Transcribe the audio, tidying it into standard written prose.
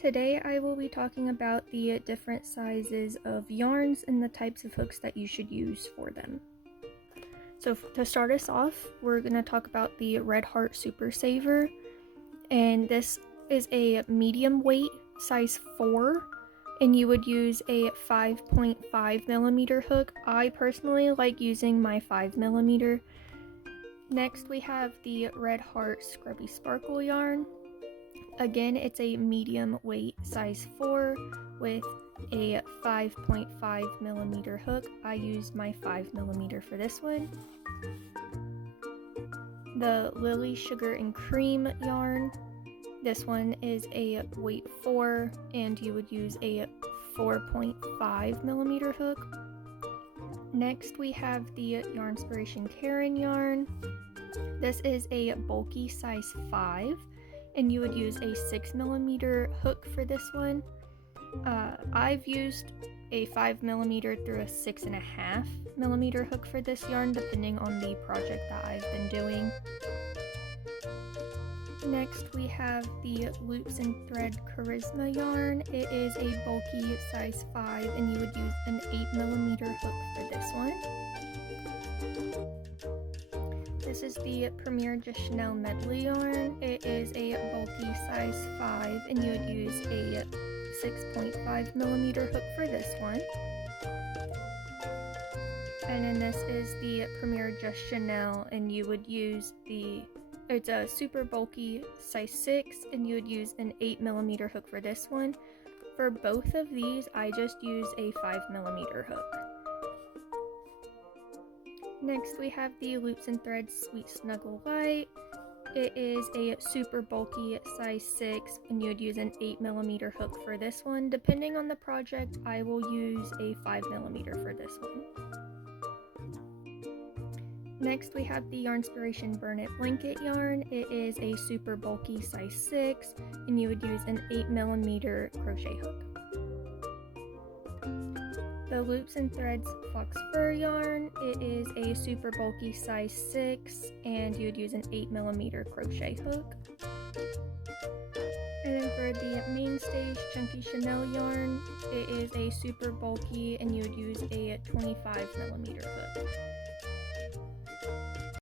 Today I will be talking about the different sizes of yarns and the types of hooks that you should use for them. So to start us off, we're going to talk about the Red Heart Super Saver, and this is a medium weight, size 4, and you would use a 5.5 millimeter hook. I personally like using my 5 millimeter. Next we have the Red Heart Scrubby Sparkle yarn. Again, it's a medium weight, size 4, with a 5.5 millimeter hook. I use my 5 millimeter for this one. The Lily Sugar and Cream yarn. This one is a weight 4, and you would use a 4.5 millimeter hook. Next, we have the Yarnspiration Karen yarn. This is a bulky size 5. And you would use a 6 millimeter hook for this one. I've used a 5 millimeter through a 6.5 millimeter hook for this yarn, depending on the project that I've been doing. Next, we have the Loops and Thread Charisma yarn. It is a bulky size 5, and you would use an 8 millimeter hook for this one. This is the Premier de Chanel Medley yarn. It is a bulky size 5, and you would use a 6.5 millimeter hook for this one. And then this is the Premier Just Chanel, and you would use it's a super bulky size 6, and you would use an 8 millimeter hook for this one. For both of these, I just use a 5 millimeter hook. Next, we have the Loops and Threads Sweet Snuggle Light. It is a super bulky size 6, and you would use an 8 millimeter hook for this one. Depending on the project, I will use a 5 millimeter for this one. Next, we have the Yarnspiration Burn It Blanket yarn. It is a super bulky size 6, and you would use an 8 millimeter crochet hook. The Loops and Threads Fox Fur yarn. It is a super bulky size 6, and you would use an 8 millimeter crochet hook. And then for the Mainstay Chunky Chanel yarn, it is a super bulky, and you would use a 25 millimeter hook.